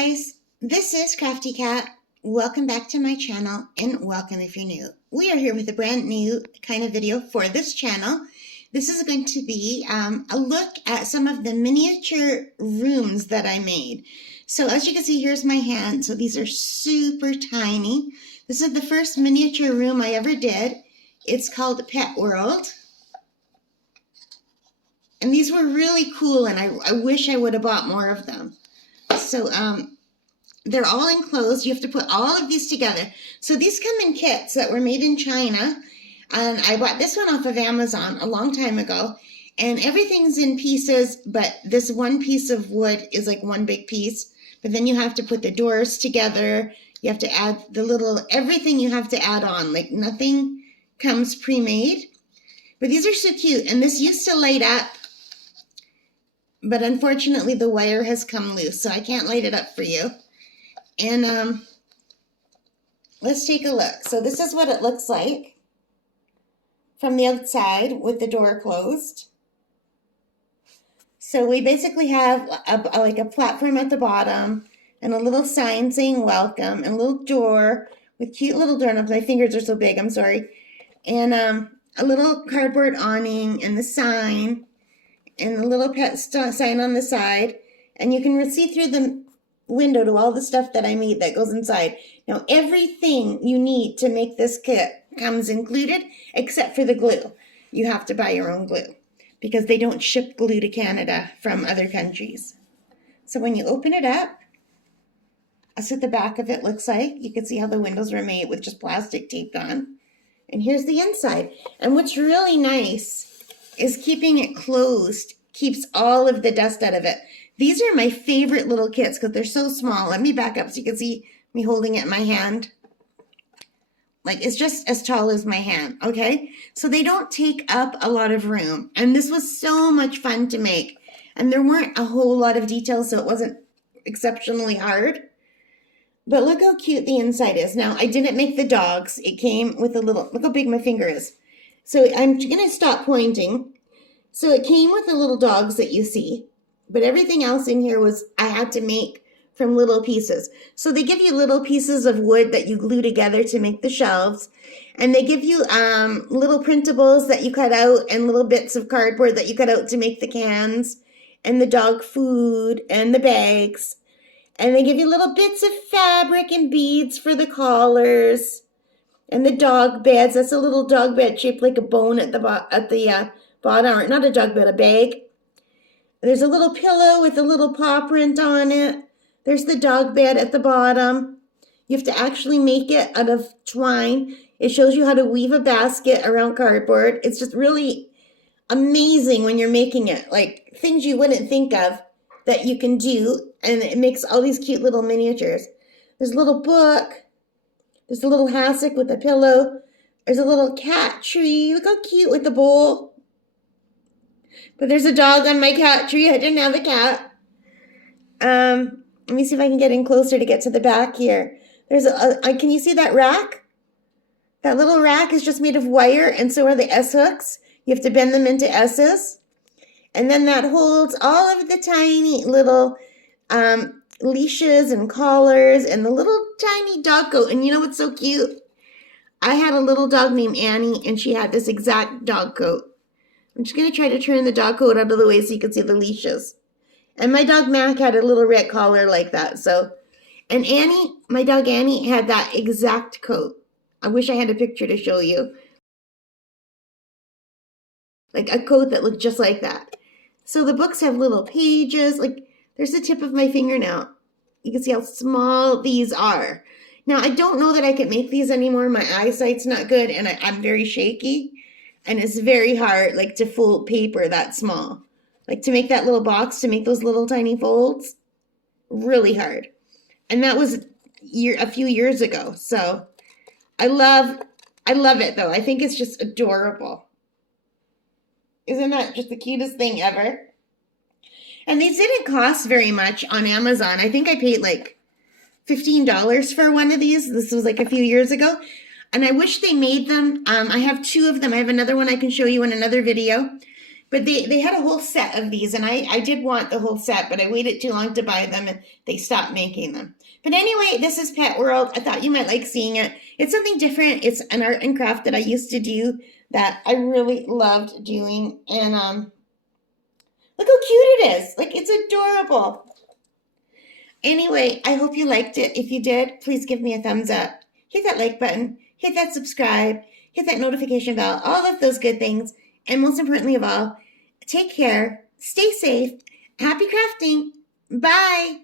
guys, this is Crafty Cat. Welcome back to my channel and welcome if you're new. We are here with a brand new kind of video for this channel. This is going to be a look at some of the miniature rooms that I made. So as you can see, here's my hand. So these are super tiny. This is the first miniature room I ever did. It's called Pet World. And these were really cool, and I wish I would have bought more of them. So they're all enclosed. You have to put all of these together. So these come in kits that were made in China. And I bought this one off of Amazon a long time ago. And everything's in pieces, but this one piece of wood is like one big piece. But then you have to put the doors together. You have to add the little, everything you have to add on. Like nothing comes pre-made. But these are so cute. And this used to light up. But unfortunately, the wire has come loose, so I can't light it up for you. And let's take a look. So this is what it looks like from the outside with the door closed. So we basically have like a platform at the bottom and a little sign saying welcome and a little door with cute little doorknobs. My fingers are so big, I'm sorry. And a little cardboard awning and the sign. And a little pet sign on the side. And you can see through the window to all the stuff that I made that goes inside. Now, everything you need to make this kit comes included, except for the glue. You have to buy your own glue, because they don't ship glue to Canada from other countries. So when you open it up, that's what the back of it looks like. You can see how the windows were made with just plastic taped on. And here's the inside. And what's really nice is keeping it closed keeps all of the dust out of it. These are my favorite little kits because they're so small. Let me back up so you can see me holding it in my hand. Like it's just as tall as my hand, okay? So they don't take up a lot of room. And this was so much fun to make. And there weren't a whole lot of details, so it wasn't exceptionally hard. But look how cute the inside is. Now, I didn't make the dogs. It came with a little, look how big my finger is. So I'm going to stop pointing. So it came with the little dogs that you see, but everything else in here was I had to make from little pieces. So they give you little pieces of wood that you glue together to make the shelves. And they give you little printables that you cut out and little bits of cardboard that you cut out to make the cans and the dog food and the bags. And they give you little bits of fabric and beads for the collars. And the dog beds, that's a little dog bed shaped like a bone at the bottom, or not a dog bed, a bag. There's a little pillow with a little paw print on it. There's the dog bed at the bottom. You have to actually make it out of twine. It shows you how to weave a basket around cardboard. It's just really amazing when you're making it. Like things you wouldn't think of that you can do. And it makes all these cute little miniatures. There's a little book. There's a little hassock with a pillow. There's a little cat tree. Look how cute with the bowl. But there's a dog on my cat tree. I didn't have a cat. Let me see if I can get in closer to get to the back here. There's can you see that rack? That little rack is just made of wire, and so are the S-hooks. You have to bend them into S's. And then that holds all of the tiny little leashes and collars and the little tiny dog coat. And you know what's so cute? I had a little dog named Annie, and she had this exact dog coat. I'm just going to try to turn the dog coat out of the way so you can see the leashes. And my dog Mac had a little red collar like that. So, and Annie, my dog Annie, had that exact coat. I wish I had a picture to show you. Like a coat that looked just like that. So the books have little pages, like there's the tip of my fingernail. You can see how small these are. Now, I don't know that I can make these anymore. My eyesight's not good, and I'm very shaky. And it's very hard, like, to fold paper that small. Like, to make that little box, to make those little tiny folds, really hard. And that was a few years ago. So, I love it, though. I think it's just adorable. Isn't that just the cutest thing ever? And these didn't cost very much on Amazon. I think I paid like $15 for one of these. This was like a few years ago. And I wish they made them. I have two of them. I have another one I can show you in another video. But they had a whole set of these, and I did want the whole set, but I waited too long to buy them, and they stopped making them. But anyway, this is Pet World. I thought you might like seeing it. It's something different. It's an art and craft that I used to do that I really loved doing. And look how cute it is. Like, it's adorable. Anyway, I hope you liked it. If you did, please give me a thumbs up. Hit that like button. Hit that subscribe. Hit that notification bell. All of those good things. And most importantly of all, take care. Stay safe. Happy crafting. Bye.